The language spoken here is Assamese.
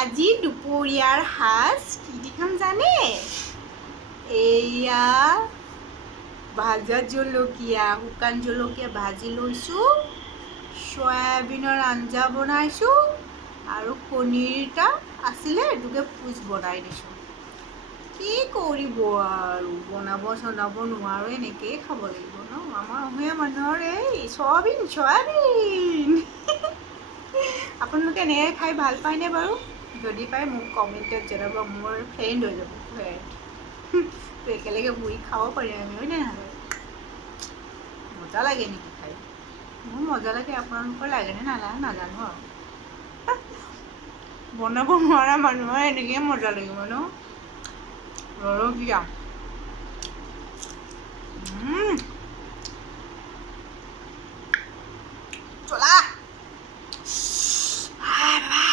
আজি দুপৰীয়াৰ সাজ কি দি খাম জানে? এয়া ভাজা জলকীয়া, শুকান জলকীয়া ভাজি লৈছোঁ, চয়াবিনৰ আঞ্জা বনাইছোঁ আৰু কণীৰ এটা আছিলে এইটোকে পুচ বনাই দিছোঁ। কি কৰিব আৰু বনাব চনাব নোৱাৰোঁ, এনেকৈয়ে খাব লাগিব ন। আমাৰ অসমীয়া মানুহৰ এই চয়াবিন আপোনালোকে এনেকৈ খাই ভাল পায়নে বাৰু? যদি পায় মোক কমেণ্টত জনাব, মোৰ ফ্ৰেণ্ড হৈ যাব ফ্ৰেণ্ড। একেলগে বহি খাব পাৰিম আমি, হয় নে নহয়? মজা লাগে নেকি খাই? মোৰ মজা লাগে, আপোনালোকৰ লাগেনে নালাগে নাজানো আৰু। বনাব নোৱাৰা মানুহৰ এনেকৈ মজা লাগিব ন। জলকীয়া